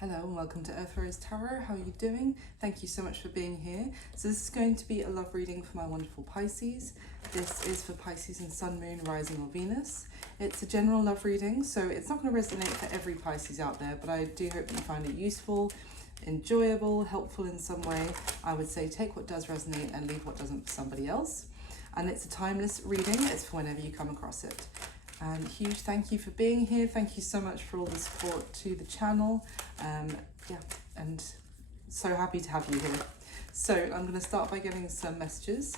Hello and welcome to Earth Rose Tarot. How are you doing? Thank you so much for being here. So this is going to be a love reading for my wonderful Pisces. This is for Pisces and Sun, Moon, Rising or Venus. It's a general love reading, so it's not going to resonate for every Pisces out there, but I do hope that you find it useful, enjoyable, helpful in some way. I would say take what does resonate and leave what doesn't for somebody else. And it's a timeless reading. It's for whenever you come across it. And huge thank you for being here. Thank you so much for all the support to the channel. And so happy to have you here. So I'm going to start by getting some messages,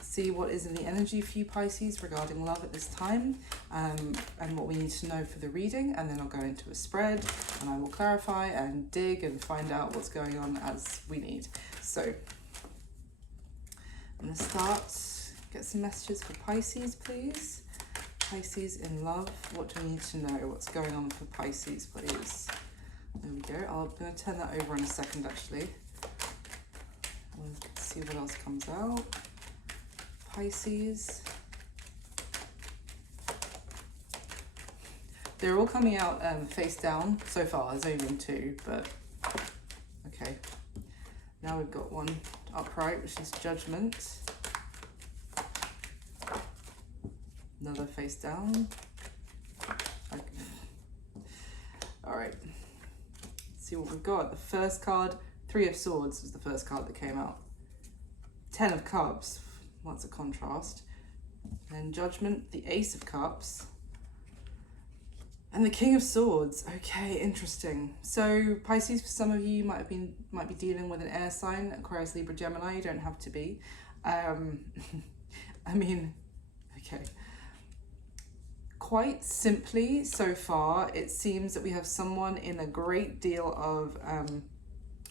see what is in the energy for you Pisces regarding love at this time, and what we need to know for the reading, and then I'll go into a spread and I will clarify and dig and find out what's going on as we need. So I'm going to start, get some messages for Pisces please. Pisces in love, what do we need to know? What's going on for Pisces, please? There we go. I'm going to turn that over in a second, actually. Let's see what else comes out. Pisces. They're all coming out face down so far. There's only been two, but okay. Now we've got one upright, which is Judgment. Another face down. Okay. All right. Let's see what we've got. The first card, Three of Swords was the first card that came out. 10 of Cups. What's a contrast? And Judgment, the Ace of Cups. And the King of Swords. Okay, interesting. So Pisces, for some of you, might be dealing with an air sign, Aquarius, Libra, Gemini. You don't have to be. I mean, okay. Quite simply, so far, it seems that we have someone in a great deal of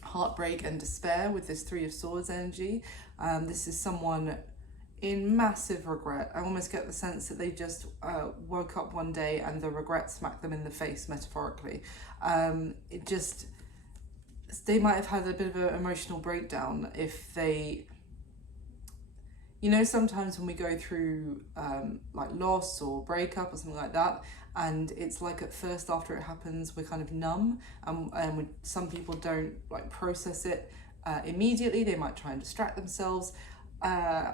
heartbreak and despair with this Three of Swords energy. This is someone in massive regret. I almost get the sense that they just woke up one day and the regret smacked them in the face, metaphorically. They might have had a bit of an emotional breakdown if they... You know, sometimes when we go through like loss or breakup or something like that, and it's like at first after it happens, we're kind of numb, and some people don't like process it immediately. They might try and distract themselves. I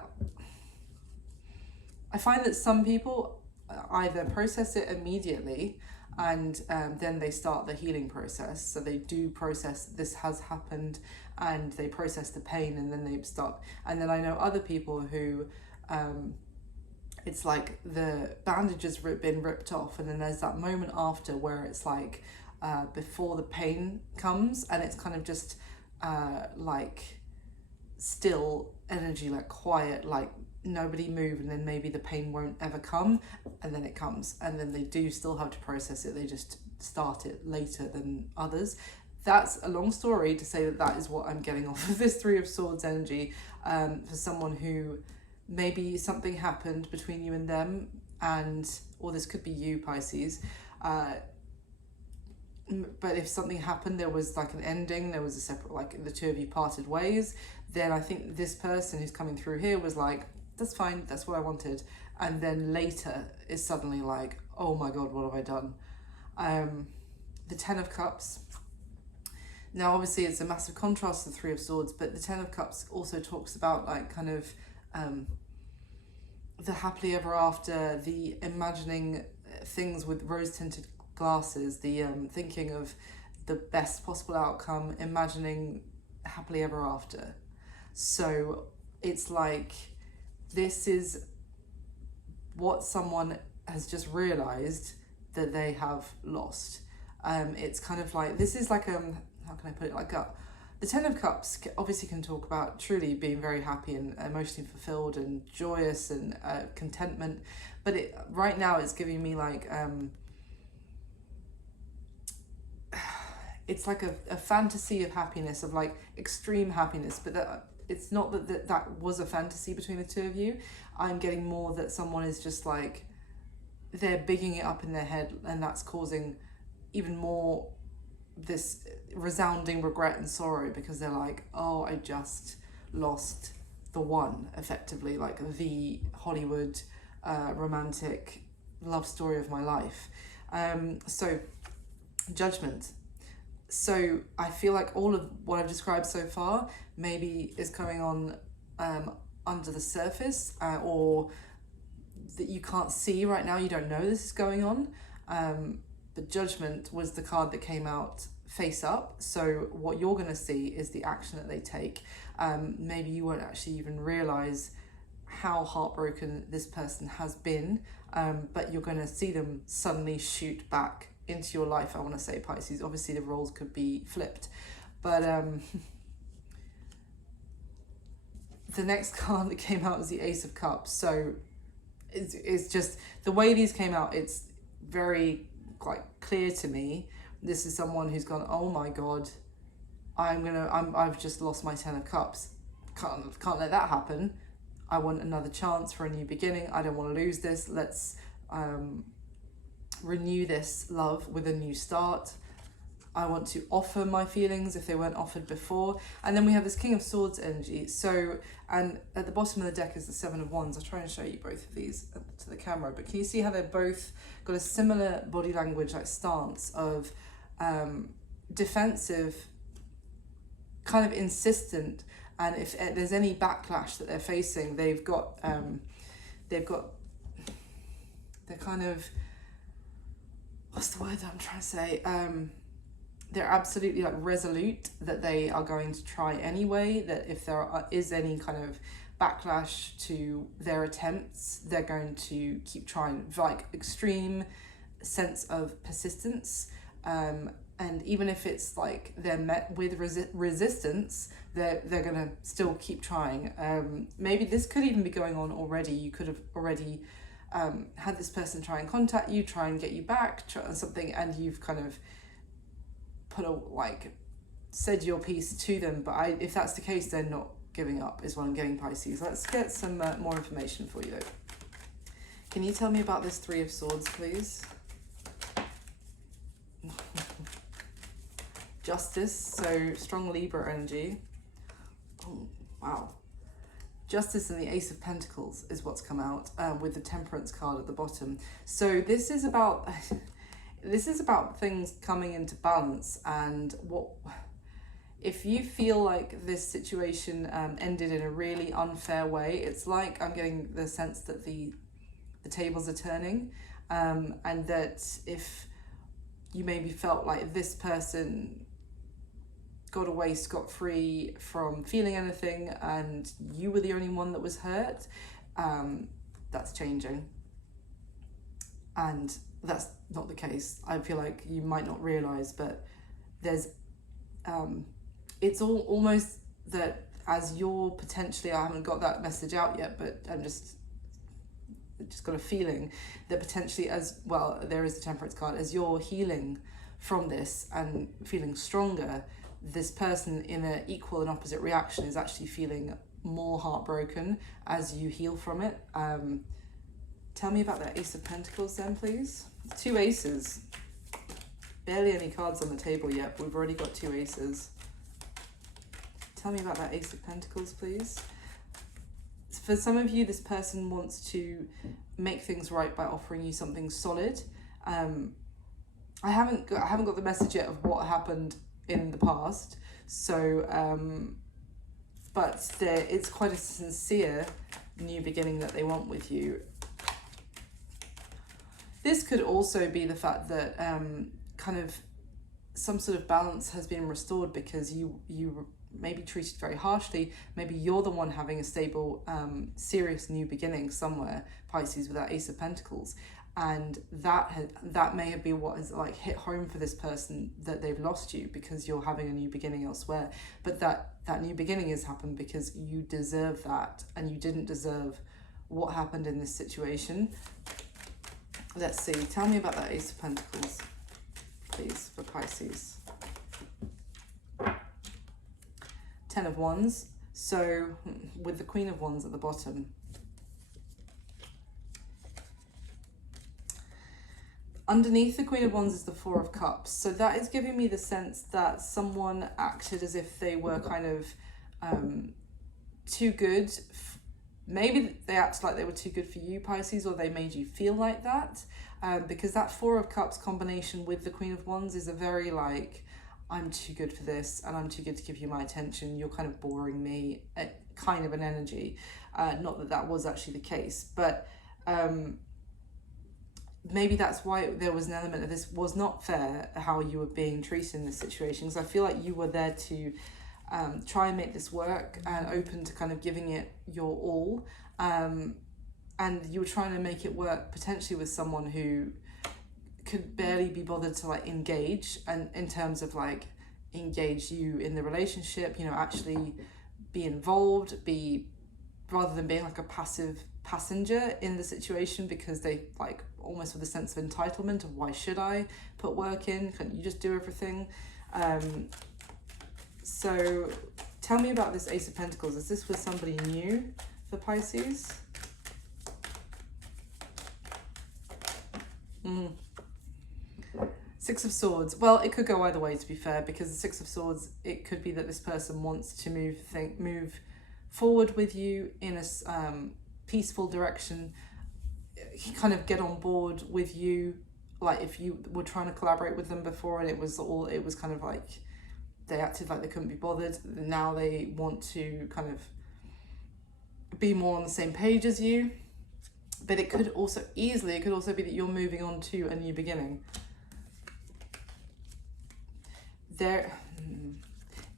find that some people either process it immediately and then they start the healing process. So they do process this has happened and they process the pain and then they start. And then I know other people who it's like the bandage has been ripped off and then there's that moment after where it's like before the pain comes and it's kind of just like still energy, like quiet, like nobody move, and then maybe the pain won't ever come and then it comes and then they do still have to process it. They just start it later than others. That's a long story to say that that is what I'm getting off of this Three of Swords energy for someone who maybe something happened between you and them, and or this could be you Pisces, but if something happened, there was like an ending, there was a separate, like the two of you parted ways, then I think this person who's coming through here was like, that's fine, that's what I wanted. And then later is suddenly like, oh my God, what have I done? The Ten of Cups. Now, obviously it's a massive contrast to the Three of Swords, but the Ten of Cups also talks about like kind of the happily ever after, the imagining things with rose-tinted glasses, the thinking of the best possible outcome, imagining happily ever after. So it's like this is what someone has just realized that they have lost. It's kind of like, this is like how can I put it, like the Ten of Cups obviously can talk about truly being very happy and emotionally fulfilled and joyous and contentment, but right now it's giving me like it's like a fantasy of happiness, of like extreme happiness, but that it's not that was a fantasy between the two of you. I'm getting more that someone is just like, they're bigging it up in their head, and that's causing even more this resounding regret and sorrow, because they're like, oh, I just lost the one, effectively, like the Hollywood romantic love story of my life. So Judgment. So I feel like all of what I've described so far maybe is going on under the surface, or that you can't see right now. You don't know this is going on. The Judgment was the card that came out face up. So what you're going to see is the action that they take. Maybe you won't actually even realize how heartbroken this person has been, but you're going to see them suddenly shoot back into your life. I want to say, Pisces, obviously the roles could be flipped, but the next card that came out was the Ace of Cups. So it's just the way these came out, it's very quite clear to me. This is someone who's gone, oh my god, I've just lost my 10 of Cups. Can't let that happen. I want another chance for a new beginning. I don't want to lose this. Let's renew this love with a new start. I want to offer my feelings if they weren't offered before. And then we have this King of Swords energy. So, and at the bottom of the deck is the Seven of Wands. I'll try and show you both of these to the camera, but can you see how they're both got a similar body language, like stance of defensive, kind of insistent, and if there's any backlash that they're facing, they're kind of, what's the word I'm trying to say? They're absolutely like resolute that they are going to try anyway, that if there is any kind of backlash to their attempts, they're going to keep trying, like extreme sense of persistence. And even if it's like they're met with resistance, they're gonna still keep trying. Maybe this could even be going on already. You could have already had this person try and contact you, try and get you back, something, and you've kind of said your piece to them. But if that's the case, they're not giving up, is what I'm getting, Pisces. Let's get some more information for you though. Can you tell me about this Three of Swords, please? Justice, so strong Libra energy. Oh, wow. Justice and the Ace of Pentacles is what's come out, with the Temperance card at the bottom. So this is about things coming into balance, and what if you feel like this situation ended in a really unfair way. It's like I'm getting the sense that the tables are turning, and that if you maybe felt like this person got away scot-free from feeling anything and you were the only one that was hurt, that's changing. And that's not the case. I feel like you might not realize, but there's it's almost that as you're potentially, I haven't got that message out yet, but I'm just got a feeling that potentially, as well, there is the Temperance card, as you're healing from this and feeling stronger, this person in an equal and opposite reaction is actually feeling more heartbroken as you heal from it. Tell me about that Ace of Pentacles then, please. 2 aces. Barely any cards on the table yet, but we've already got 2 aces. Tell me about that Ace of Pentacles, please. For some of you, this person wants to make things right by offering you something solid. I haven't got the message yet of what happened in the past, so but it's quite a sincere new beginning that they want with you. This could also be the fact that kind of some sort of balance has been restored because you maybe treated very harshly. Maybe you're the one having a stable, serious new beginning somewhere, Pisces, with that Ace of Pentacles. And that may have been what has like hit home for this person, that they've lost you because you're having a new beginning elsewhere. But that new beginning has happened because you deserve that, and you didn't deserve what happened in this situation. Let's see. Tell me about that Ace of Pentacles, please, for Pisces. 10 of Wands. So with the Queen of Wands at the bottom. Underneath the Queen of Wands is the Four of Cups. So that is giving me the sense that someone acted as if they were kind of too good. Maybe they acted like they were too good for you, Pisces, or they made you feel like that. Because that Four of Cups combination with the Queen of Wands is a very like, I'm too good for this and I'm too good to give you my attention, you're kind of boring me, kind of an energy. Not that that was actually the case, but maybe that's why there was an element of this was not fair how you were being treated in this situation, because I feel like you were there to try and make this work and open to kind of giving it your all, and you were trying to make it work potentially with someone who could barely be bothered to like engage, and in terms of like engage you in the relationship, you know, actually be involved, be, rather than being like a passive passenger in the situation, because they like almost with a sense of entitlement of why should I put work in, can't you just do everything? So tell me about this Ace of Pentacles. Is this with somebody new for Pisces? Six of Swords. Well, it could go either way, to be fair, because the Six of Swords, it could be that this person wants to move forward with you in a peaceful direction, kind of get on board with you. Like if you were trying to collaborate with them before and it was kind of like they acted like they couldn't be bothered, now they want to kind of be more on the same page as you. But it could also be that you're moving on to a new beginning.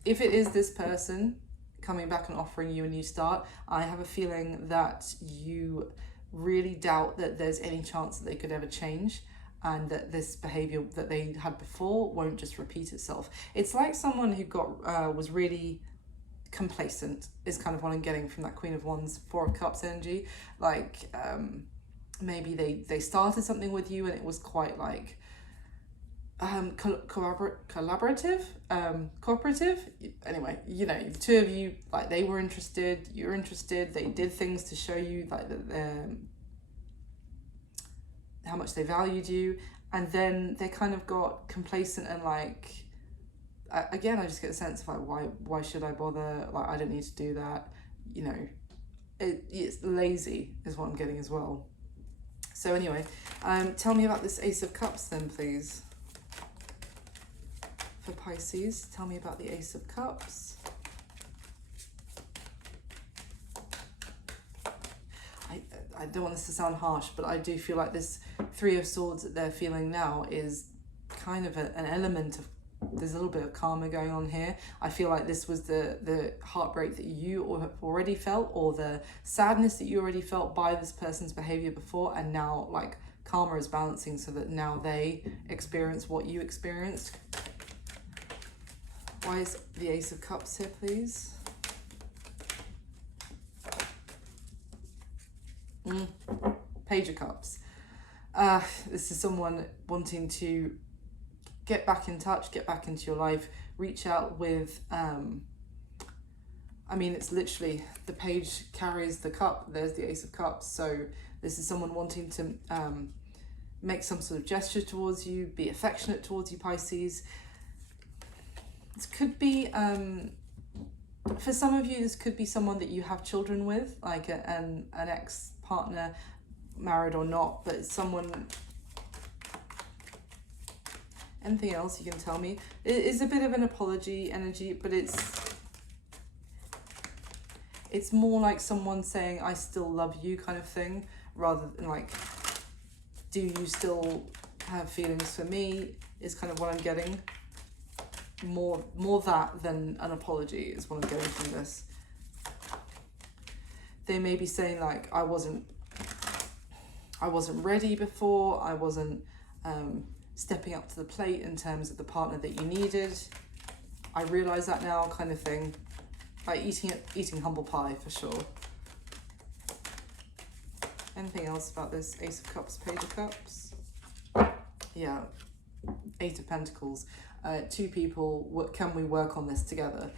If it is this person coming back and offering you a new start, I have a feeling that you really doubt that there's any chance that they could ever change, and that this behavior that they had before won't just repeat itself. It's like someone who was really complacent is kind of what I'm getting from that Queen of Wands, Four of Cups energy. Like maybe they started something with you and it was quite like collaborative, cooperative. Anyway, you know, the two of you, like they were interested, you're interested, they did things to show you like how much they valued you, and then they kind of got complacent and like, again, I just get a sense of like, why should I bother? Like, I don't need to do that. You know, it's lazy is what I'm getting as well. So anyway, tell me about this Ace of Cups then, please. For Pisces, tell me about the Ace of Cups. I don't want this to sound harsh, but I do feel like this Three of Swords that they're feeling now is kind of an element of, there's a little bit of karma going on here. I feel like this was the heartbreak that you already felt, or the sadness that you already felt by this person's behavior before, and now like karma is balancing so that now they experience what you experienced. Why is the Ace of Cups here, please? Page of Cups. This is someone wanting to get back in touch, get back into your life, reach out with, I mean, it's literally, the page carries the cup, there's the Ace of Cups. So this is someone wanting to make some sort of gesture towards you, be affectionate towards you, Pisces. This could be, for some of you, this could be someone that you have children with, like an ex-partner, married or not, but it's someone. Anything else you can tell me? It is a bit of an apology energy, but it's more like someone saying, I still love you kind of thing, rather than like, do you still have feelings for me, is kind of what I'm getting. More that than an apology is what I'm getting from this. They may be saying like, I wasn't ready before, I wasn't stepping up to the plate in terms of the partner that you needed. I realise that now, kind of thing. Like eating humble pie for sure. Anything else about this Ace of Cups, Page of Cups? Yeah, Eight of Pentacles. Two people, can we work on this together?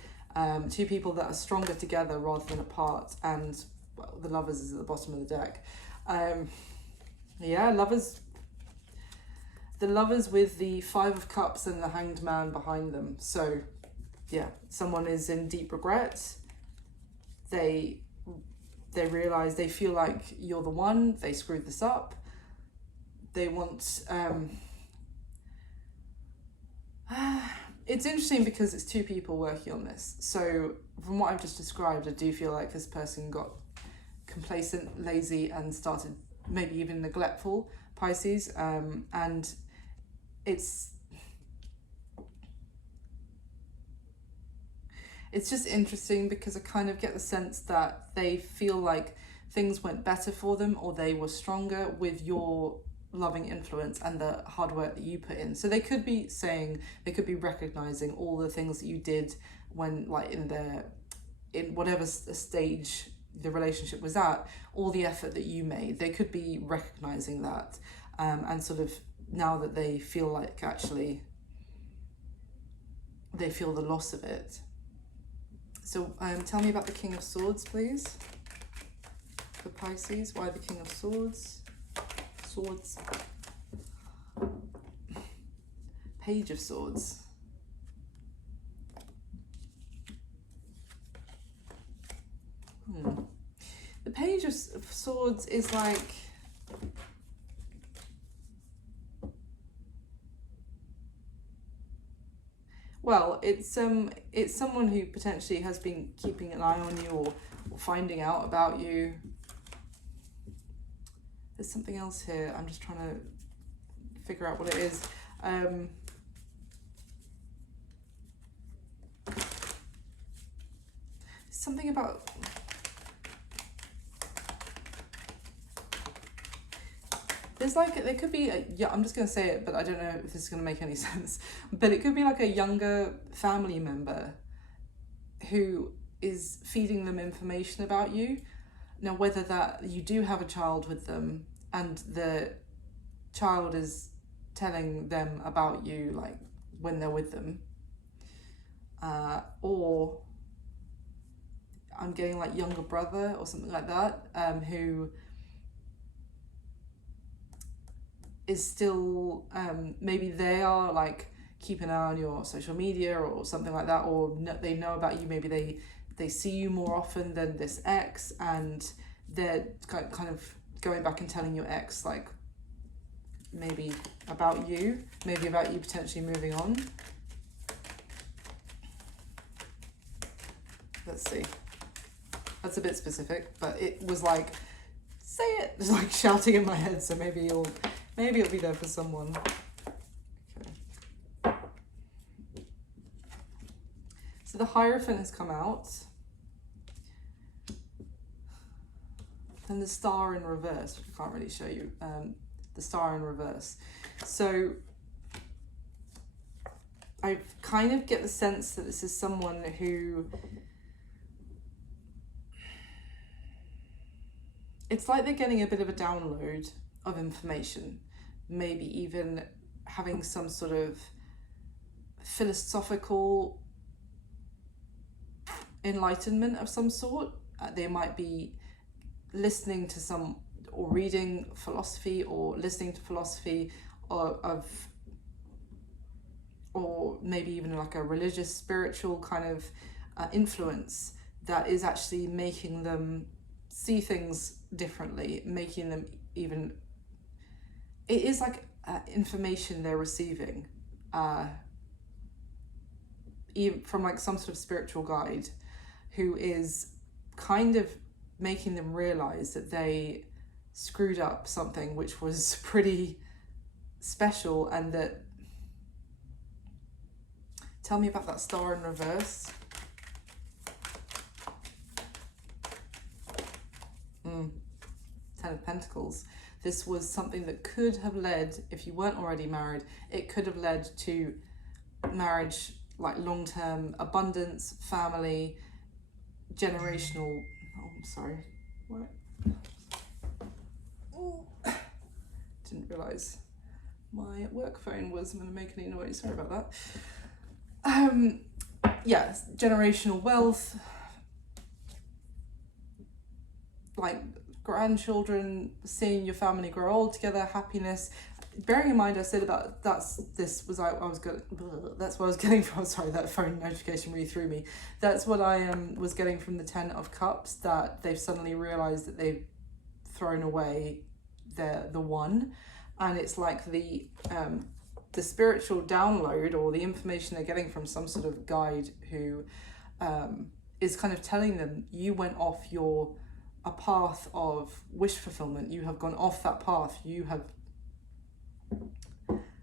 Two people that are stronger together rather than apart, and well, the Lovers is at the bottom of the deck. Yeah, the Lovers with the Five of Cups and the Hanged Man behind them. So yeah, someone is in deep regret. They realize, they feel like you're the one, they screwed this up. It's interesting because it's two people working on this. So from what I've just described, I do feel like this person got complacent, lazy, and started maybe even neglectful, Pisces. And it's just interesting because I kind of get the sense that they feel like things went better for them, or they were stronger with your loving influence and the hard work that you put in. So they could be saying, they could be recognizing all the things that you did when, like, in whatever stage the relationship was at, all the effort that you made. They could be recognizing that, and sort of now that they feel like actually they feel the loss of it. So tell me about the King of Swords, please, for Pisces. Why the King of Swords? Swords. Page of Swords. The Page of Swords is like, well, it's someone who potentially has been keeping an eye on you, or finding out about you. There's something else here. I'm just trying to figure out what it is. Something about... There's like, there could be a, yeah, I'm just going to say it, but I don't know if this is going to make any sense. But it could be like a younger family member who is feeding them information about you. Now, whether that you do have a child with them and the child is telling them about you, like when they're with them, or I'm getting like younger brother or something like that, who is still, maybe they are like keeping an eye on your social media or something like that, or they know about you. Maybe they see you more often than this ex, and they're kind of going back and telling your ex, like, maybe about you potentially moving on. Let's see. That's a bit specific, but it was like, say it. It was like shouting in my head, so maybe it'll be there for someone. Okay. So the Hierophant has come out. And the Star in reverse, which I can't really show you. The Star in reverse. So I kind of get the sense that this is someone who, it's like they're getting a bit of a download of information, maybe even having some sort of philosophical enlightenment of some sort. They might be listening to some, or reading philosophy, or listening to philosophy or maybe even like a religious, spiritual kind of influence that is actually making them see things differently, making them even, it is like information they're receiving even from like some sort of spiritual guide who is kind of making them realize that they screwed up something which was pretty special, and that, tell me about that Star in reverse. Ten of Pentacles. This was something that could have led, if you weren't already married, it could have led to marriage, like long-term abundance, family, generational, oh, I'm sorry, what? Oh, didn't realise my work phone was going to make any noise, sorry about that. Yeah, generational wealth, like grandchildren, seeing your family grow old together, happiness. Bearing in mind, I said about that's what I was getting from. Sorry, that phone notification really threw me. That's what I was getting from the 10 of Cups, that they've suddenly realized that they've thrown away the one, and it's like the the spiritual download or the information they're getting from some sort of guide who is kind of telling them you went off a path of wish fulfillment. You have gone off that path. You have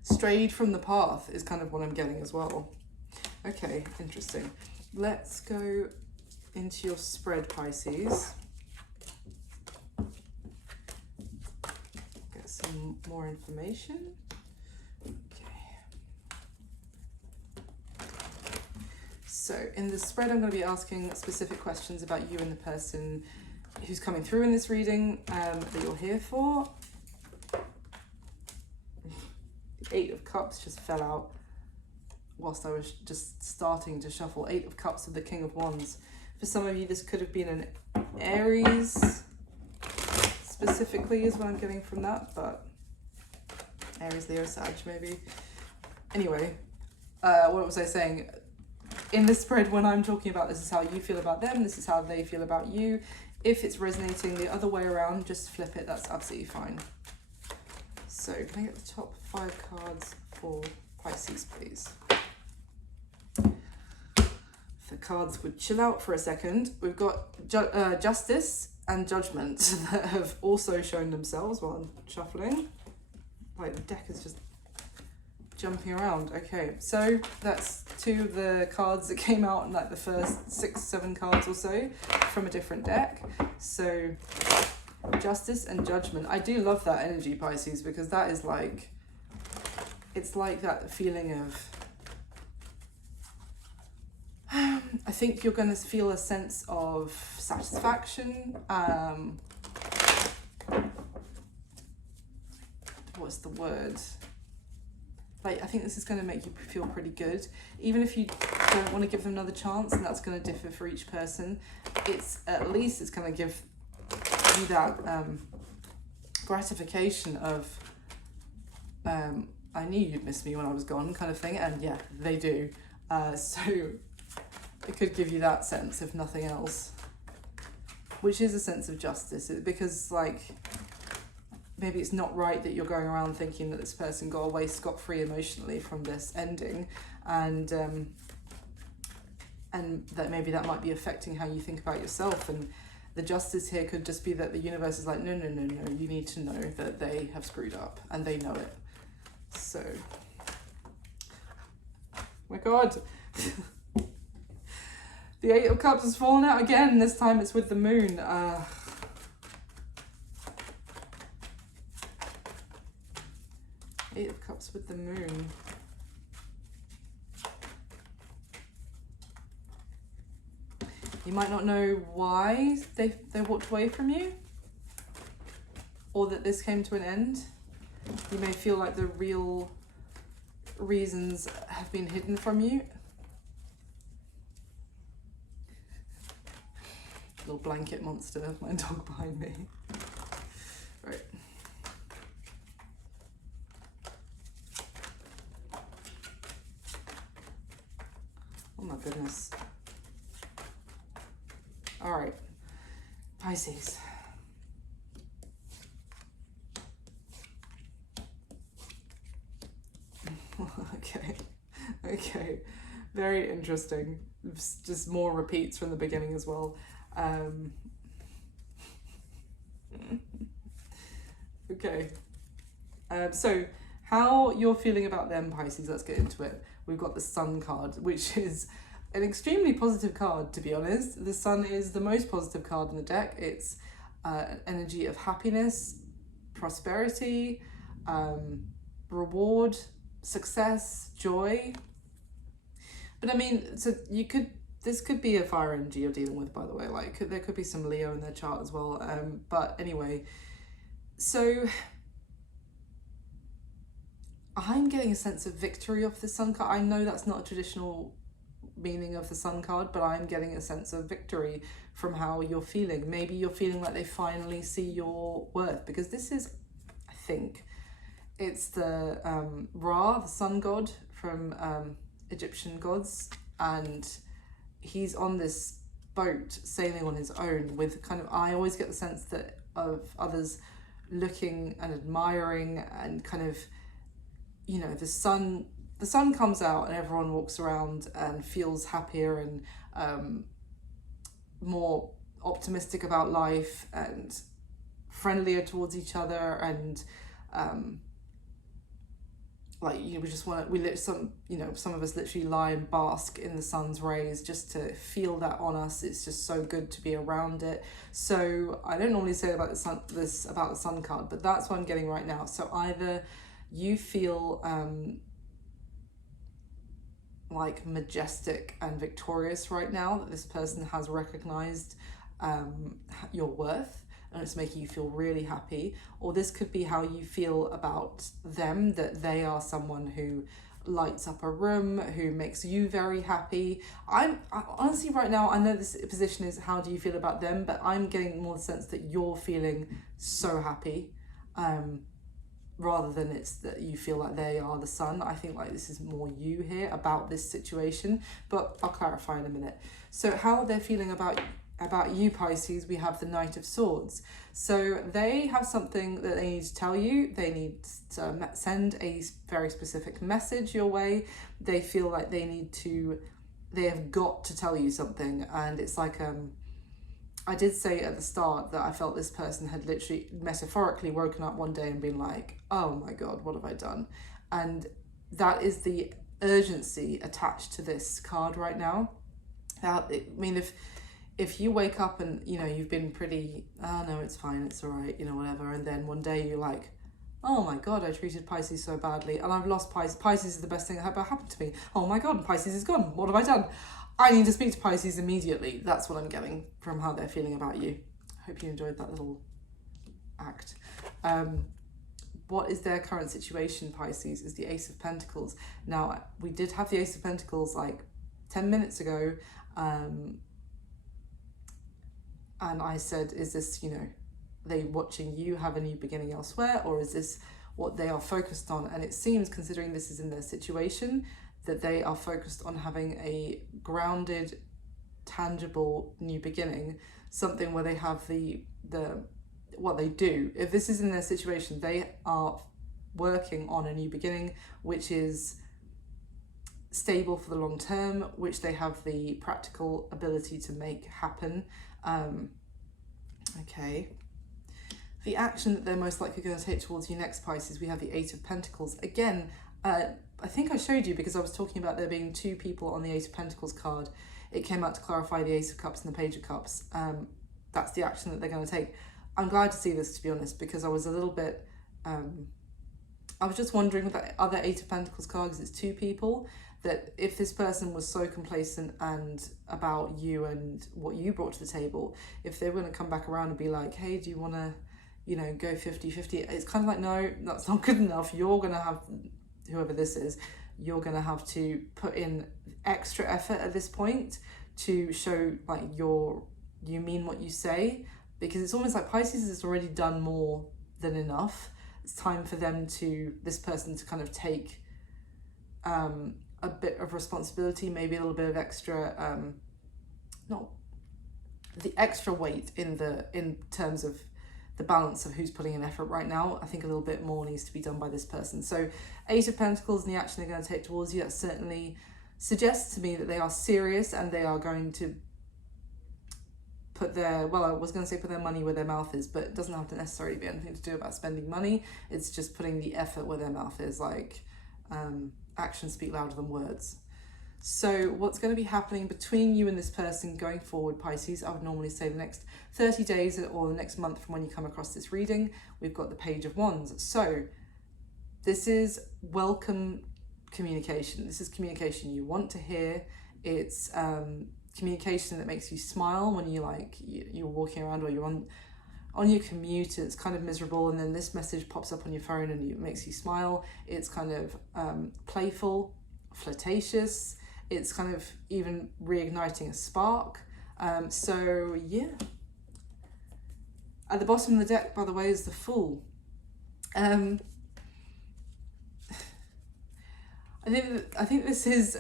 strayed from the path is kind of what I'm getting as well. Okay, interesting. Let's go into your spread, Pisces. Get some more information. So in the spread, I'm going to be asking specific questions about you and the person who's coming through in this reading that you're here for. The Eight of Cups just fell out whilst I was just starting to shuffle. Eight of Cups of the King of Wands. For some of you, this could have been an Aries specifically is what I'm getting from that, but Aries, Leo, Sag maybe. Anyway, what was I saying? In the spread, when I'm talking about this is how you feel about them, this is how they feel about you. If it's resonating the other way around, just flip it. That's absolutely fine. So can I get the top 5 cards for Pisces, please? If the cards would chill out for a second. We've got Justice and Judgment that have also shown themselves while I'm shuffling. Like, the deck is just jumping around. Okay, so that's 2 of the cards that came out in like the first 6-7 cards or so from a different deck. So Justice and Judgment. I do love that energy, Pisces, because that is like, it's like that feeling of I think you're going to feel a sense of satisfaction. What's the word? Like, I think this is going to make you feel pretty good. Even if you don't want to give them another chance, and that's going to differ for each person, it's at least it's going to give you that gratification of, I knew you'd miss me when I was gone kind of thing. And yeah, they do. So it could give you that sense, if nothing else, which is a sense of justice. Because, like, maybe it's not right that you're going around thinking that this person got away scot-free emotionally from this ending, and that maybe that might be affecting how you think about yourself. And the justice here could just be that the universe is like, no, you need to know that they have screwed up, and they know it. So, oh my God. The Eight of Cups has fallen out again. This time it's with the moon. Eight of Cups with the moon. You might not know why they walked away from you, or that this came to an end. You may feel like the real reasons have been hidden from you. Little blanket monster, my dog behind me. Right. Oh my goodness. All right, Pisces. Okay, very interesting. Just more repeats from the beginning as well. Okay, so how you're feeling about them, Pisces, let's get into it. We've got the Sun card, which is an extremely positive card, to be honest. The Sun is the most positive card in the deck. It's an energy of happiness, prosperity, reward, success, joy. But I mean, so this could be a fire energy you're dealing with, by the way. Like, there could be some Leo in their chart as well. But anyway, so I'm getting a sense of victory off the Sun card. I know that's not a traditional meaning of the Sun card, but I'm getting a sense of victory from how you're feeling. Maybe you're feeling like they finally see your worth, because this is, I think, it's the Ra, the sun god from Egyptian gods, and he's on this boat sailing on his own with kind of, I always get the sense that of others looking and admiring and kind of you know, the sun comes out and everyone walks around and feels happier and more optimistic about life and friendlier towards each other, and like, you know, we just want to, some of us literally lie and bask in the sun's rays just to feel that on us. It's just so good to be around it. So I don't normally say about the sun card, but that's what I'm getting right now. So either you feel like majestic and victorious right now, that this person has recognized your worth, and it's making you feel really happy. Or this could be how you feel about them, that they are someone who lights up a room, who makes you very happy. I honestly right now, I know this position is how do you feel about them, but I'm getting more the sense that you're feeling so happy, rather than it's that you feel like they are the sun. I think like this is more you here about this situation, but I'll clarify in a minute. So how they're feeling about you, Pisces, we have the Knight of Swords. So they have something that they need to tell you. They need to send a very specific message your way. They feel like they have got to tell you something. And it's like, I did say at the start that I felt this person had literally metaphorically woken up one day and been like, oh my God, what have I done? And that is the urgency attached to this card right now. I mean, if you wake up and, you know, you've been pretty, oh no, it's fine, it's all right, you know, whatever. And then one day you're like, oh my God, I treated Pisces so badly and I've lost Pisces. Pisces is the best thing that ever happened to me. Oh my God, Pisces is gone. What have I done? I need to speak to Pisces immediately. That's what I'm getting from how they're feeling about you. I hope you enjoyed that little act. What is their current situation, Pisces, is the Ace of Pentacles. Now, we did have the Ace of Pentacles like 10 minutes ago. And I said, is this, you know, they watching you have a new beginning elsewhere, or is this what they are focused on? And it seems, considering this is in their situation, that they are focused on having a grounded, tangible new beginning, something where they have what they do. If this is in their situation, they are working on a new beginning, which is stable for the long term, which they have the practical ability to make happen. Okay. The action that they're most likely going to take towards you next, Pisces, we have the Eight of Pentacles. Again, I think I showed you, because I was talking about there being two people on the Eight of Pentacles card. It came out to clarify the Ace of Cups and the Page of Cups. That's the action that they're going to take. I'm glad to see this, to be honest, because I was a little bit... I was just wondering with the other Eight of Pentacles card, because it's two people, that if this person was so complacent and about you and what you brought to the table, if they were going to come back around and be like, hey, do you want to, you know, go 50-50? It's kind of like, no, that's not good enough. You're going to have, whoever this is, you're going to have to put in extra effort at this point to show like you mean what you say, because it's almost like Pisces has already done more than enough. It's time for this person to kind of take a bit of responsibility, maybe a little bit of extra, not the extra weight in terms of the balance of who's putting in effort right now. I think a little bit more needs to be done by this person. So Eight of Pentacles and the action they're going to take towards you, that certainly suggests to me that they are serious and they are going to put their money where their mouth is, but it doesn't have to necessarily be anything to do about spending money. It's just putting the effort where their mouth is, like actions speak louder than words. So what's going to be happening between you and this person going forward, Pisces? I would normally say the next 30 days or the next month from when you come across this reading. We've got the Page of Wands. So this is welcome communication. This is communication you want to hear. It's communication that makes you smile when you're walking around, or you're on your commute, it's kind of miserable, and then this message pops up on your phone and it makes you smile. It's kind of playful, flirtatious. It's kind of even reigniting a spark. So yeah. At the bottom of the deck, by the way, is the Fool. I think this is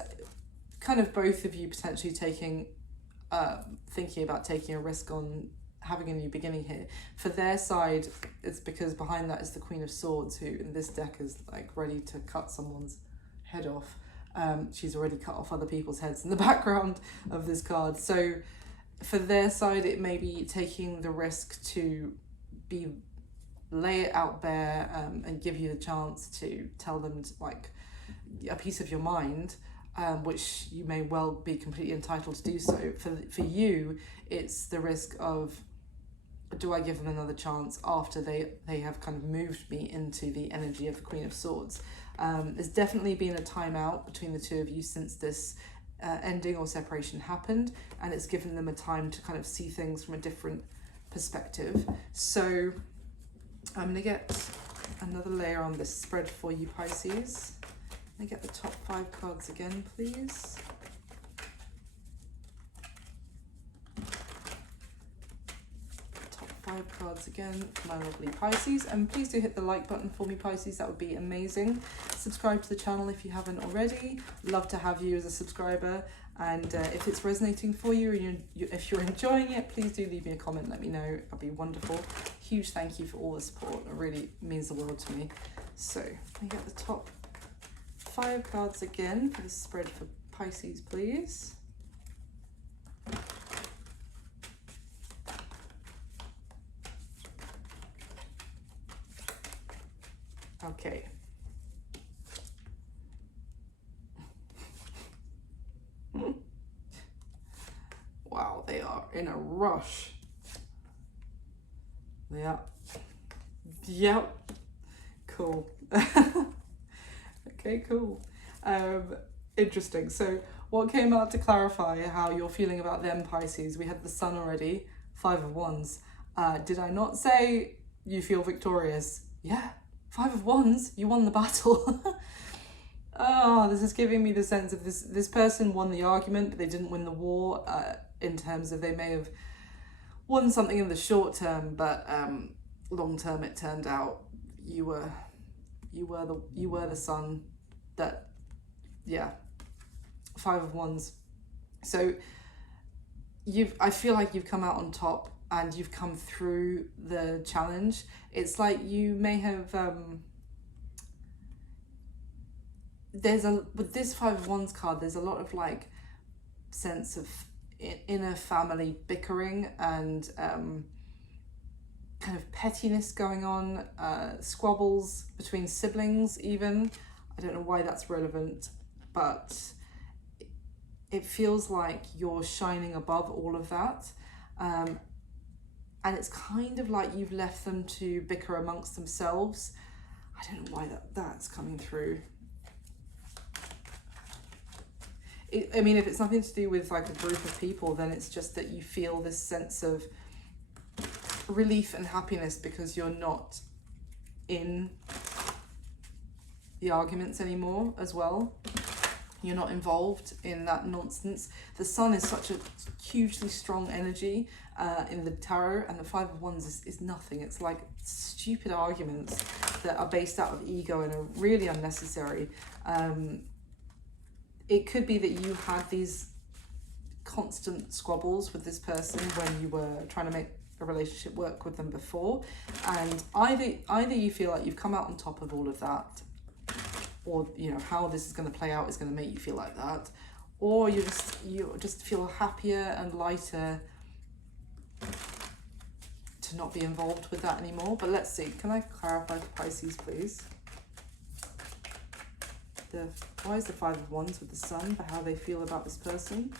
kind of both of you potentially thinking about taking a risk on having a new beginning here. For their side, it's because behind that is the Queen of Swords, who in this deck is like ready to cut someone's head off. She's already cut off other people's heads in the background of this card. So for their side, it may be taking the risk to lay it out bare, and give you the chance to tell them like a piece of your mind, which you may well be completely entitled to do so. For you, it's the risk of, do I give them another chance after they have kind of moved me into the energy of the Queen of Swords? There's definitely been a time out between the two of you since this ending or separation happened, and it's given them a time to kind of see things from a different perspective. So I'm going to get another layer on this spread for you, Pisces. Let me get the top 5 cards again, please. Top 5 cards again for my lovely Pisces. And please do hit the like button for me, Pisces. That would be amazing. Subscribe to the channel if you haven't already. Love to have you as a subscriber. And if it's resonating for you, and if you're enjoying it, please do leave me a comment. Let me know. That'd be wonderful. Huge thank you for all the support. It really means the world to me. So let me get the top 5 cards again for the spread for Pisces, please. Okay. Wow, they are in a rush. Yeah. Yep. Cool. Okay, cool. Interesting. So what came out to clarify how you're feeling about them, Pisces? We had the Sun already, 5 of Wands. Did I not say you feel victorious? Yeah, 5 of Wands, you won the battle. Oh, this is giving me the sense of this person won the argument, but they didn't win the war, in terms of they may have won something in the short term, but long term it turned out you were the Sun that, yeah, 5 of Wands. So I feel like you've come out on top and you've come through the challenge. It's like you may have with this 5 of Wands card, there's a lot of like sense of inner family bickering and kind of pettiness going on, squabbles between siblings even. I don't know why that's relevant, but it feels like you're shining above all of that. And it's kind of like you've left them to bicker amongst themselves. I don't know why that's coming through. I mean, if it's nothing to do with like a group of people, then it's just that you feel this sense of relief and happiness because you're not in the arguments anymore as well. You're not involved in that nonsense. The Sun is such a hugely strong energy in the tarot, and the 5 of Wands is nothing. It's like stupid arguments that are based out of ego and are really unnecessary. It could be that you had these constant squabbles with this person when you were trying to make a relationship work with them before, and either you feel like you've come out on top of all of that, or you know how this is going to play out is going to make you feel like that, or you just feel happier and lighter to not be involved with that anymore. But let's see, can I clarify for Pisces, please? Why is the 5 of Wands with the Sun for how they feel about this person?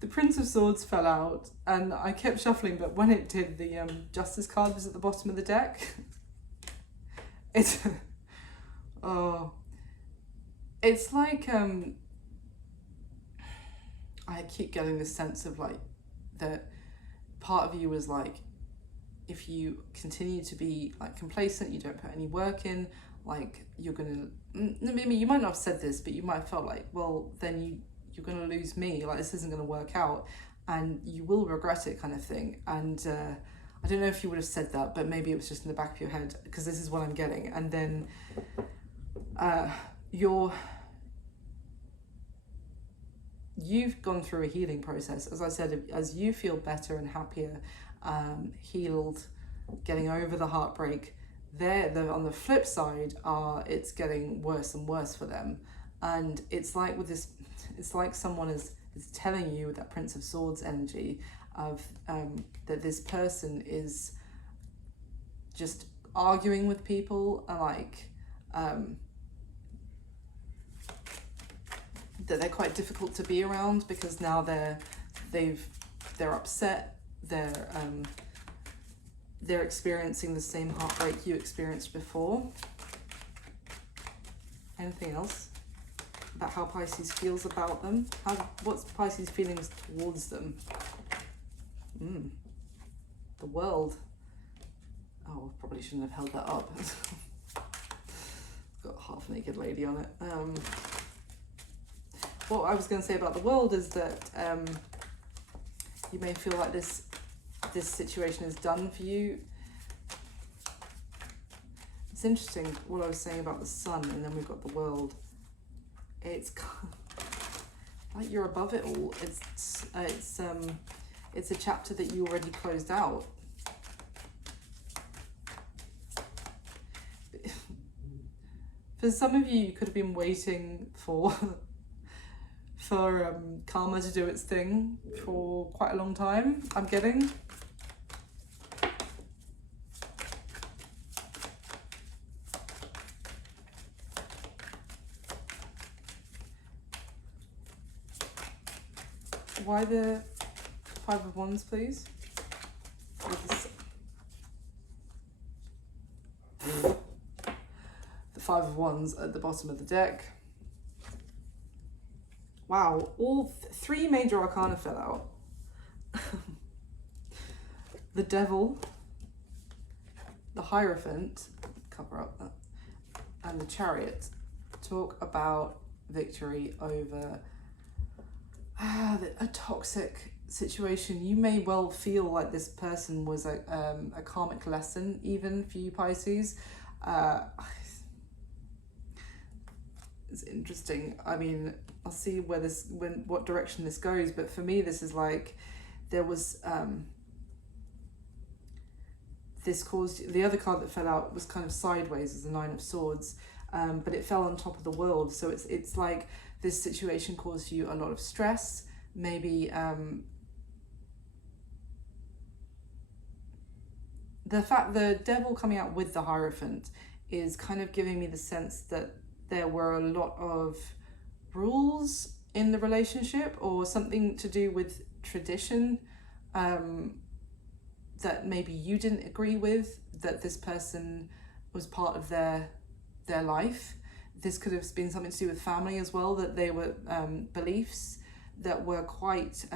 The Prince of Swords fell out, and I kept shuffling, but when it did, the Justice card was at the bottom of the deck. It's oh, it's like I keep getting this sense of like that part of you was like, if you continue to be like complacent, you don't put any work in, like you're gonna, maybe you might not have said this, but you might have felt like, well, then you're gonna lose me, like this isn't gonna work out and you will regret it, kind of thing. And I don't know if you would have said that, but maybe it was just in the back of your head, because this is what I'm getting. And then you've gone through a healing process. As I said, as you feel better and happier, healed, getting over the heartbreak, they're on the flip side it's getting worse and worse for them. And it's like with this, it's like someone is telling you with that Prince of Swords energy of that this person is just arguing with people, like that they're quite difficult to be around, because now they're upset, they're experiencing the same heartbreak you experienced before. Anything else about how Pisces feels about them? What's Pisces' feelings towards them? The World. Oh, probably shouldn't have held that up. Got a half-naked lady on it. What I was going to say about the World is that you may feel like this situation is done for you. It's interesting what I was saying about the Sun, and then we've got the World. It's like you're above it all. It's a chapter that you already closed out. For some of you, you could have been waiting for karma to do its thing for quite a long time, I'm getting. Why the Five of Wands, please? The Five of Wands at the bottom of the deck. Wow, all three major arcana fell out. The Devil, the Hierophant, cover up that, and the Chariot talk about victory over a toxic situation. You may well feel like this person was a karmic lesson, even for you Pisces. It's interesting. I mean, I'll see what direction this goes, but for me, this is like there was this caused, the other card that fell out was kind of sideways as the Nine of Swords, but it fell on top of the World. So it's like this situation caused you a lot of stress, maybe the fact the Devil coming out with the Hierophant is kind of giving me the sense that there were a lot of rules in the relationship, or something to do with tradition that maybe you didn't agree with, that this person was part of their life. This could have been something to do with family as well, that they were beliefs that were quite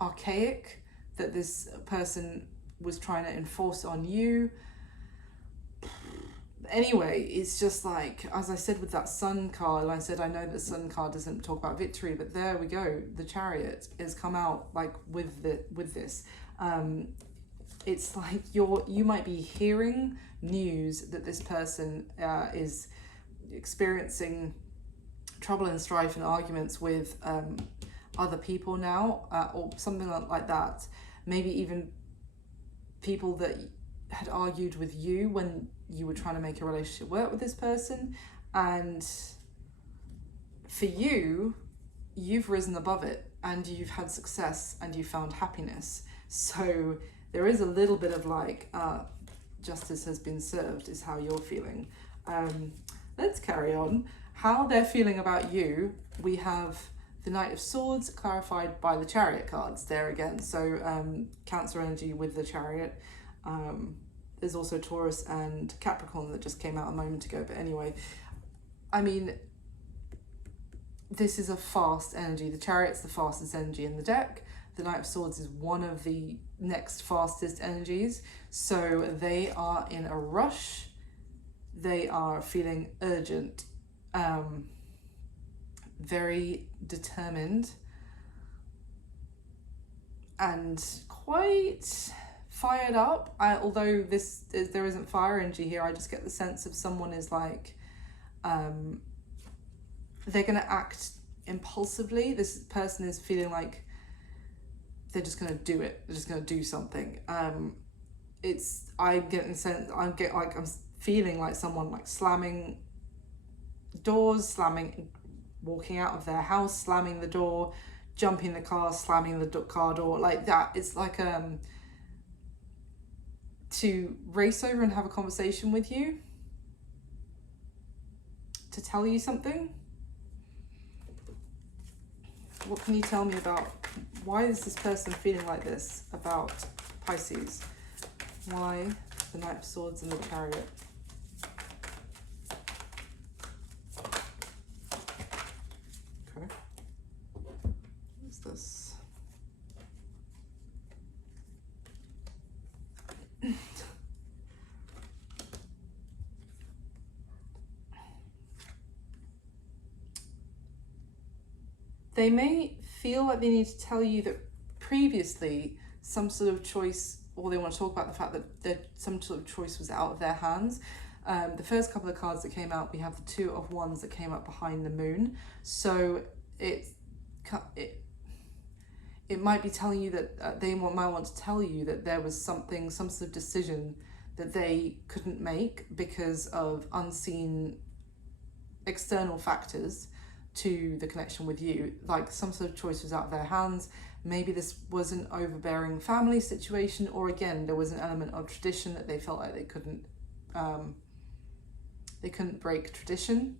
archaic, that this person was trying to enforce on you. Anyway, it's just like, as I said with that Sun card, I said I know the Sun card doesn't talk about victory, but there we go. The Chariot has come out like with this. It's like you might be hearing news that this person is experiencing trouble and strife and arguments with other people now, or something like that. Maybe even people that had argued with you when you were trying to make a relationship work with this person, and for you, you've risen above it and you've had success and you found happiness. So there is a little bit of like justice has been served is how you're feeling. Let's carry on. How they're feeling about you, we have the Knight of Swords clarified by the Chariot cards there again. So Cancer energy with the Chariot. There's also Taurus and Capricorn that just came out a moment ago. But anyway, I mean, this is a fast energy. The Chariot's the fastest energy in the deck. The Knight of Swords is one of the next fastest energies. So they are in a rush. They are feeling urgent, very determined. and quite fired up. Although there isn't fire energy here, I just get the sense of someone is like, they're going to act impulsively. This person is feeling like they're just going to do it. They're just going to do something. I'm feeling like someone like slamming doors, walking out of their house, slamming the door, jumping the car, slamming the car door, like that. It's like to race over and have a conversation with you, to tell you something. What can you tell me about, why is this person feeling like this about Pisces? Why the Knight of Swords and the Chariot? Okay. What's this? They may feel like they need to tell you that previously some sort of choice, or they want to talk about the fact that some sort of choice was out of their hands. The first couple of cards that came out, we have the Two of Wands that came up behind the moon. So it might be telling you that they might want to tell you that there was some sort of decision that they couldn't make because of unseen external factors to the connection with you. Like some sort of choice was out of their hands. Maybe this was an overbearing family situation, or again, there was an element of tradition that they felt like they couldn't break tradition.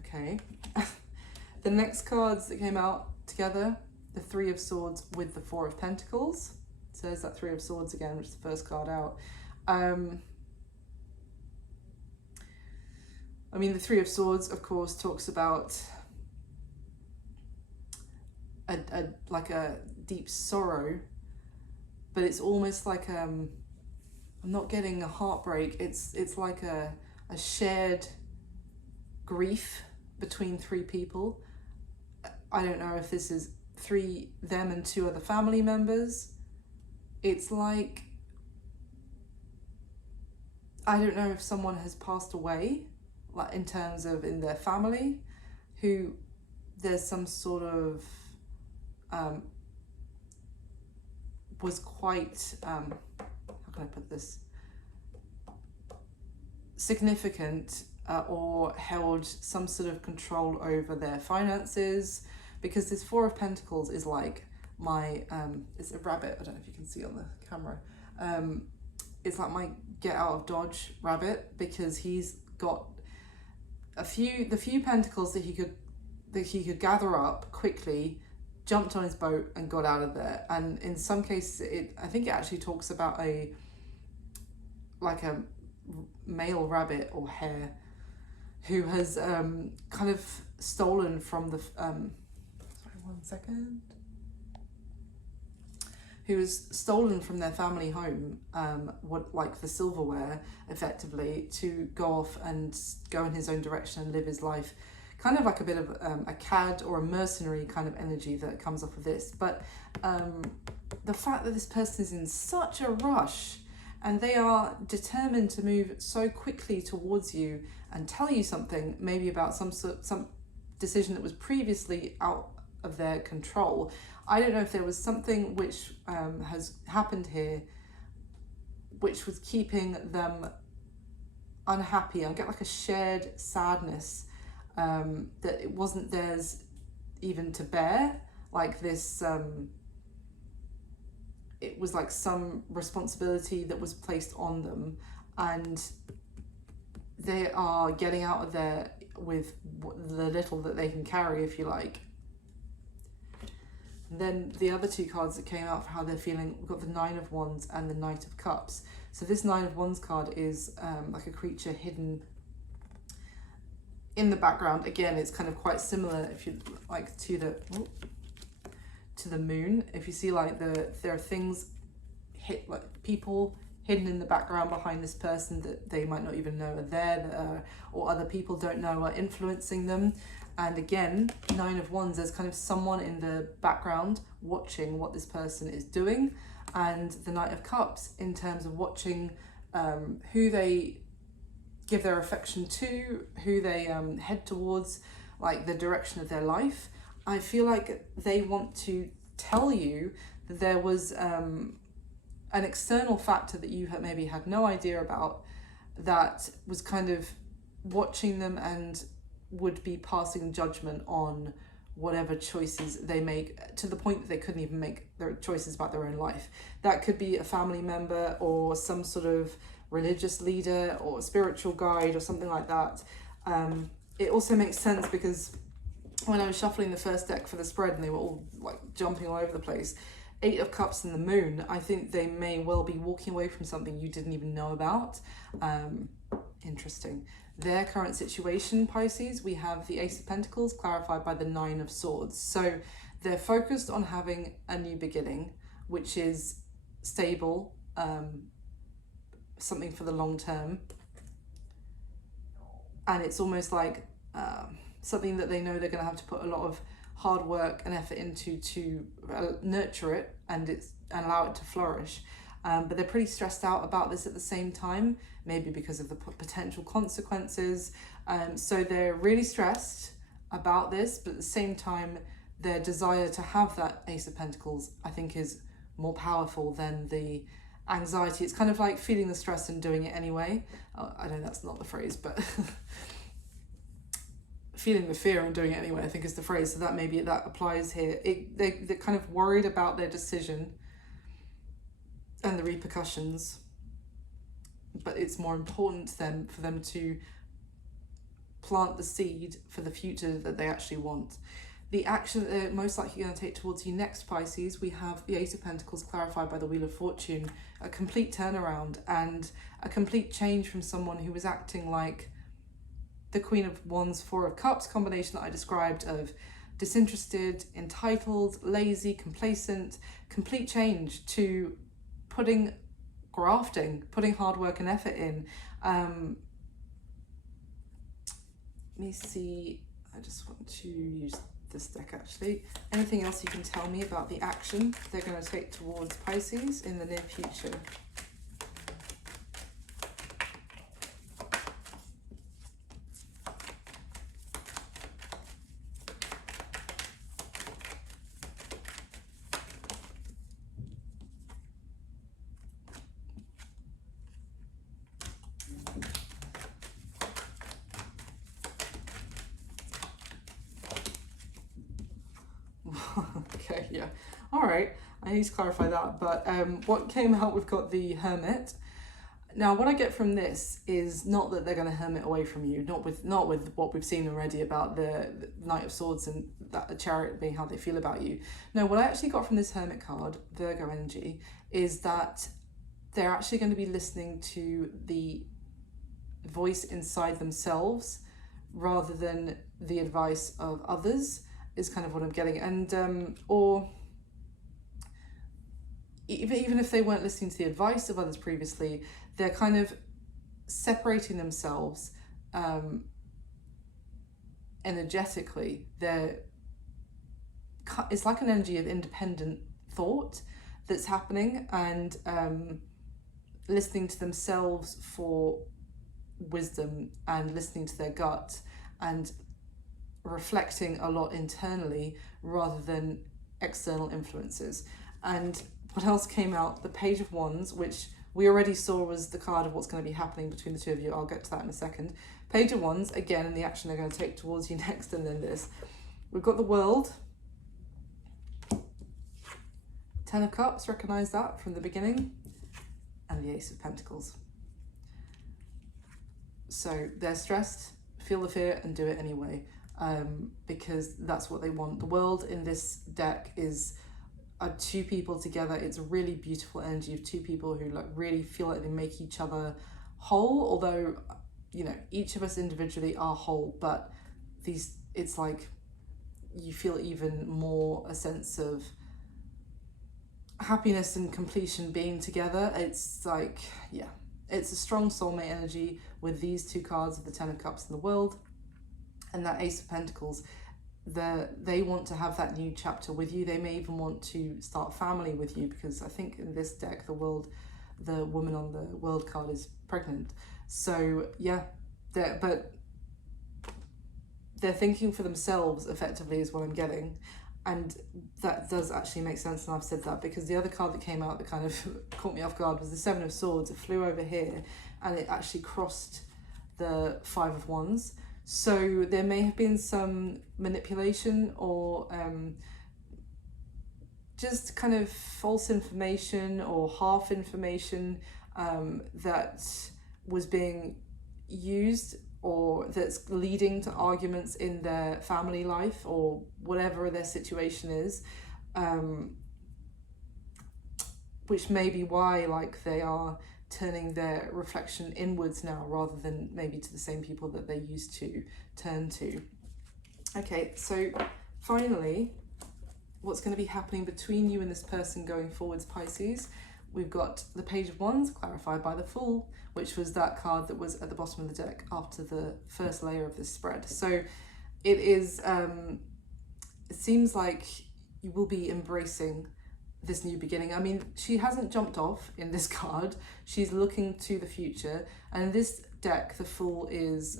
Okay. The next cards that came out together, the Three of Swords with the Four of Pentacles. So there's that Three of Swords again, which is the first card out. I mean, the Three of Swords, of course, talks about a deep sorrow, but it's almost like I'm not getting a heartbreak. It's like a shared grief between three people. I don't know if this is them and two other family members. It's like, I don't know if someone has passed away, like in terms of in their family, who there's some sort of was quite how can I put this, significant, or held some sort of control over their finances, because this Four of Pentacles is like my it's a rabbit. I don't know if you can see on the camera. It's like my get out of Dodge rabbit, because he's got the few pentacles that he could gather up quickly, jumped on his boat and got out of there. And in some cases, I think it actually talks about a male rabbit or hare who has kind of stolen from the who was stolen from their family home, like the silverware, effectively, to go off and go in his own direction and live his life. Kind of like a bit of a cad or a mercenary kind of energy that comes off of this. But the fact that this person is in such a rush and they are determined to move so quickly towards you and tell you something, maybe about some decision that was previously out of their control. I don't know if there was something which has happened here which was keeping them unhappy. I get like a shared sadness, that it wasn't theirs even to bear. Like this, it was like some responsibility that was placed on them, and they are getting out of there with the little that they can carry, if you like. And then the other two cards that came out for how they're feeling, we've got the Nine of Wands and the Knight of Cups. So this Nine of Wands card is like a creature hidden in the background. Again, it's kind of quite similar, if you like, to the moon. If you see like there are things people hidden in the background behind this person that they might not even know are there, or other people don't know are influencing them. And again, 9 of Wands, there's kind of someone in the background watching what this person is doing. And the Knight of Cups, in terms of watching who they give their affection to, who they head towards, like the direction of their life. I feel like they want to tell you that there was an external factor that you had maybe had no idea about, that was kind of watching them and would be passing judgment on whatever choices they make, to the point that they couldn't even make their choices about their own life. That could be a family member or some sort of religious leader or spiritual guide or something like that. It also makes sense because when I was shuffling the first deck for the spread and they were all like jumping all over the place, 8 of Cups and the Moon, I think they may well be walking away from something you didn't even know about. Interesting. Their current situation, Pisces, we have the Ace of Pentacles clarified by the 9 of Swords. So they're focused on having a new beginning, which is stable, something for the long term. And it's almost like something that they know they're going to have to put a lot of hard work and effort into to nurture it and allow it to flourish. But they're pretty stressed out about this at the same time, maybe because of the potential consequences. So they're really stressed about this, but at the same time, their desire to have that Ace of Pentacles, I think, is more powerful than the anxiety. It's kind of like feeling the stress and doing it anyway. I know that's not the phrase, but feeling the fear and doing it anyway, I think is the phrase. So that maybe that applies here. They're kind of worried about their decision and the repercussions, but it's more important then for them to plant the seed for the future that they actually want. The action that they're most likely going to take towards you next, Pisces, we have the Ace of Pentacles clarified by the Wheel of Fortune, a complete turnaround and a complete change from someone who was acting like the Queen of Wands, 4 of Cups combination that I described, of disinterested, entitled, lazy, complacent, complete change to putting hard work and effort in. Let me see, I just want to use this deck actually. Anything else you can tell me about the action they're going to take towards Pisces in the near future? Okay, yeah. All right, I need to clarify that. But what came out, we've got the Hermit. Now, what I get from this is not that they're going to hermit away from you, not with what we've seen already about the Knight of Swords and that the Chariot being how they feel about you. No, what I actually got from this Hermit card, Virgo energy, is that they're actually going to be listening to the voice inside themselves rather than the advice of others, is kind of what I'm getting. And or even if they weren't listening to the advice of others previously, they're kind of separating themselves energetically. It's like an energy of independent thought that's happening, and listening to themselves for wisdom and listening to their gut and reflecting a lot internally rather than external influences. And what else came out? The Page of Wands, which we already saw was the card of what's going to be happening between the two of you. I'll get to that in a second. Page of Wands, again, in the action they're going to take towards you next, and then this. We've got the World. 10 of Cups, recognise that from the beginning. And the Ace of Pentacles. So they're stressed, feel the fear and do it anyway, because that's what they want. The World in this deck are two people together. It's a really beautiful energy of two people who like really feel like they make each other whole, although, you know, each of us individually are whole, but it's like you feel even more a sense of happiness and completion being together. It's like, yeah, it's a strong soulmate energy with these two cards of the Ten of Cups in the World and that Ace of Pentacles. They want to have that new chapter with you. They may even want to start family with you, because I think in this deck, the woman on the World card is pregnant. So yeah, but they're thinking for themselves effectively is what I'm getting. And that does actually make sense, and I've said that because the other card that came out that kind of caught me off guard was the Seven of Swords. It flew over here and it actually crossed the Five of Wands. So there may have been some manipulation or just kind of false information or half information that was being used, or that's leading to arguments in their family life or whatever their situation is, which may be why like they are turning their reflection inwards now rather than maybe to the same people that they used to turn to. Okay, so finally, what's going to be happening between you and this person going forwards, Pisces? We've got the Page of Wands clarified by the Fool, which was that card that was at the bottom of the deck after the first layer of this spread. So it is, it seems like you will be embracing this new beginning. I mean, she hasn't jumped off in this card. She's looking to the future. And in this deck, the Fool is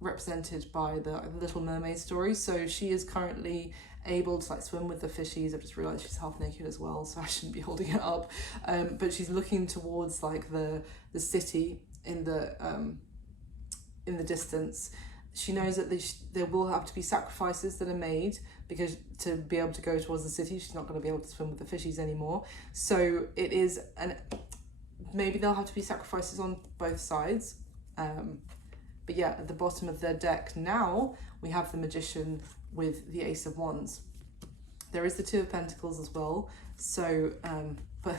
represented by the Little Mermaid story. So she is currently able to like swim with the fishies. I've just realized she's half naked as well, so I shouldn't be holding it up. But she's looking towards like the city in the distance. She knows that there will have to be sacrifices that are made, because to be able to go towards the city, she's not going to be able to swim with the fishies anymore. So it is, maybe there'll have to be sacrifices on both sides. But yeah, at the bottom of their deck now, we have the Magician with the Ace of Wands. There is the Two of Pentacles as well. So, but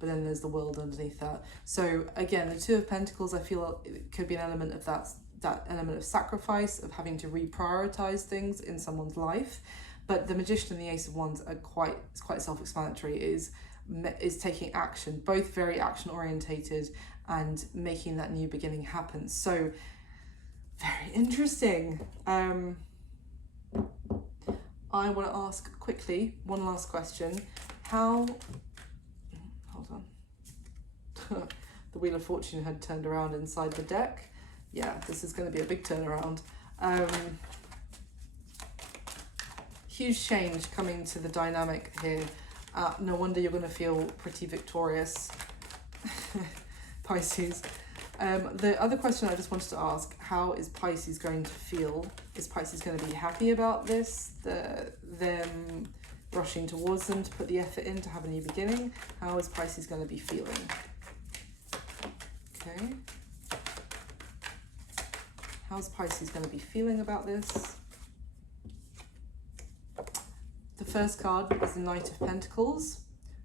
then there's the World underneath that. So again, the Two of Pentacles, I feel it could be an element of that element of sacrifice, of having to reprioritize things in someone's life. But the Magician and the Ace of Wands are quite self-explanatory. Is taking action, both very action orientated and making that new beginning happen. So very interesting. I want to ask quickly one last question. Hold on. The Wheel of Fortune had turned around inside the deck. Yeah, this is going to be a big turnaround. Huge change coming to the dynamic here. No wonder you're going to feel pretty victorious, Pisces. The other question I just wanted to ask, how is Pisces going to feel? Is Pisces going to be happy about this? Them rushing towards them to put the effort in to have a new beginning? How is Pisces going to be feeling? Okay. How's Pisces going to be feeling about this? The first card is the Knight of Pentacles.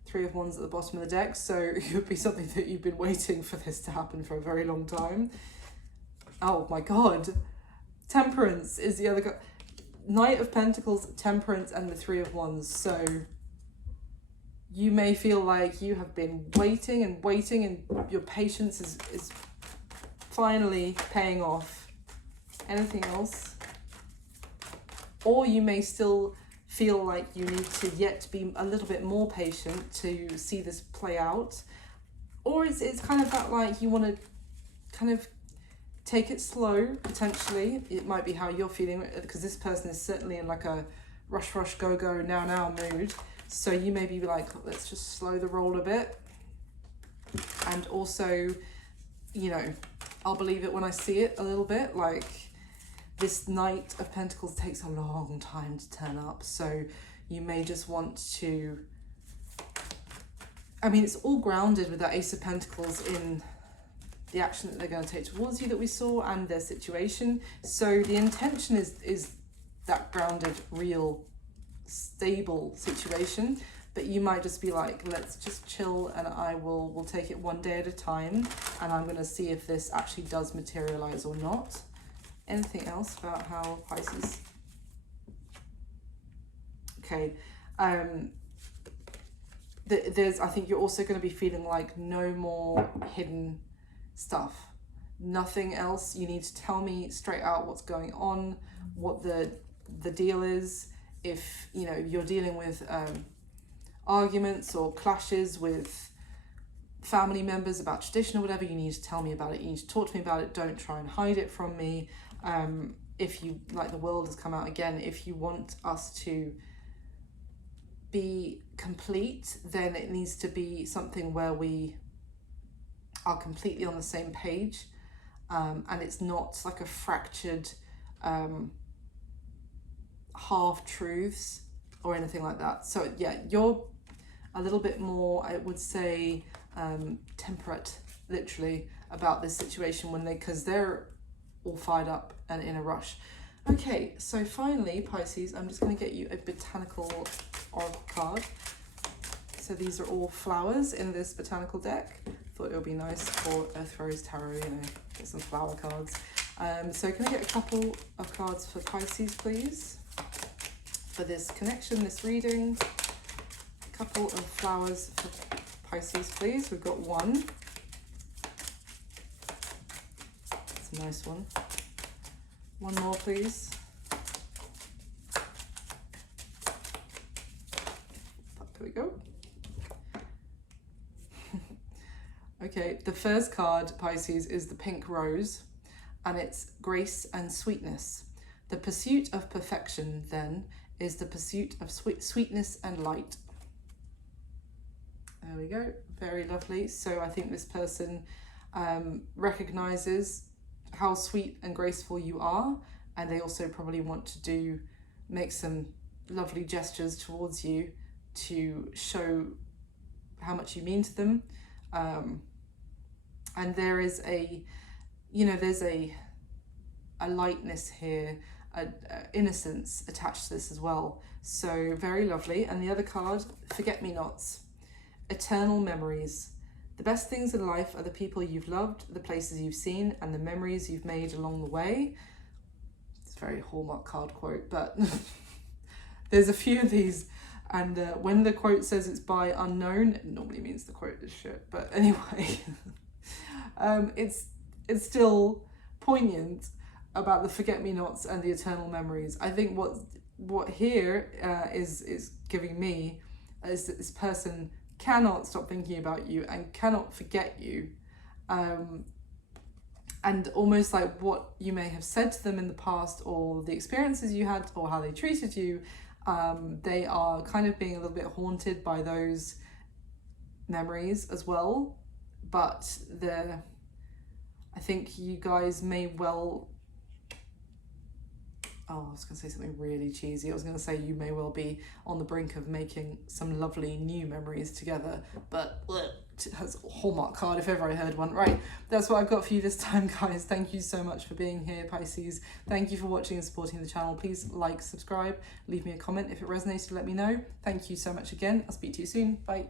Three of Wands at the bottom of the deck, so it could be something that you've been waiting for this to happen for a very long time. Oh my god. Temperance is the other card. Knight of Pentacles, Temperance, and the Three of Wands. So you may feel like you have been waiting and waiting, and your patience is finally paying off. Anything else? Or you may still feel like you need to yet be a little bit more patient to see this play out. Or it's kind of that like you want to kind of take it slow, potentially. It might be how you're feeling, because this person is certainly in like a rush, go, now mood. So you may be like, let's just slow the roll a bit. And also, you know, I'll believe it when I see it a little bit. Like, this Knight of Pentacles takes a long time to turn up, so you may just want to, I mean, it's all grounded with that Ace of Pentacles in the action that they're going to take towards you that we saw, and their situation. So the intention is that grounded, real, stable situation, but you might just be like, let's just chill, and we'll take it one day at a time, and I'm going to see if this actually does materialize or not. Anything else about how Pisces? Okay. I think you're also going to be feeling like no more hidden stuff. Nothing else. You need to tell me straight out what's going on, what the deal is. If, you know, you're dealing with arguments or clashes with family members about tradition or whatever, you need to tell me about it. You need to talk to me about it. Don't try and hide it from me. If you, like, the world has come out again, if you want us to be complete, then it needs to be something where we are completely on the same page, and it's not like a fractured half-truths or anything like that. So yeah, you're a little bit more, I would say, temperate, literally, about this situation because they're all fired up and in a rush. Okay, so finally, Pisces, I'm just going to get you a botanical oracle card. So these are all flowers in this botanical deck. Thought it would be nice for Earth Rose Tarot, you know, get some flower cards. So can I get a couple of cards for Pisces, please? For this connection, this reading. A couple of flowers for Pisces, please. We've got one. It's a nice one. One more, please. There we go. Okay, the first card, Pisces, is the pink rose, and it's grace and sweetness. The pursuit of perfection, then, is the pursuit of sweetness and light. There we go. Very lovely. So I think this person recognizes how sweet and graceful you are, and they also probably want to make some lovely gestures towards you to show how much you mean to them. And there is there's a lightness here, a innocence attached to this as well. So very lovely. And the other card, forget-me-nots, eternal memories. The best things in life are the people you've loved, the places you've seen, and the memories you've made along the way. It's a very Hallmark card quote, but there's a few of these. And when the quote says it's by unknown, it normally means the quote is shit. But anyway, it's still poignant about the forget-me-nots and the eternal memories. I think what here is giving me is that this person cannot stop thinking about you and cannot forget you, and almost like what you may have said to them in the past, or the experiences you had, or how they treated you, they are kind of being a little bit haunted by those memories as well. But I think you guys may well, I was going to say something really cheesy. I was going to say you may well be on the brink of making some lovely new memories together, but that's a Hallmark card if ever I heard one. Right, that's what I've got for you this time, guys. Thank you so much for being here, Pisces. Thank you for watching and supporting the channel. Please like, subscribe, leave me a comment if it resonated, let me know. Thank you so much again. I'll speak to you soon. Bye.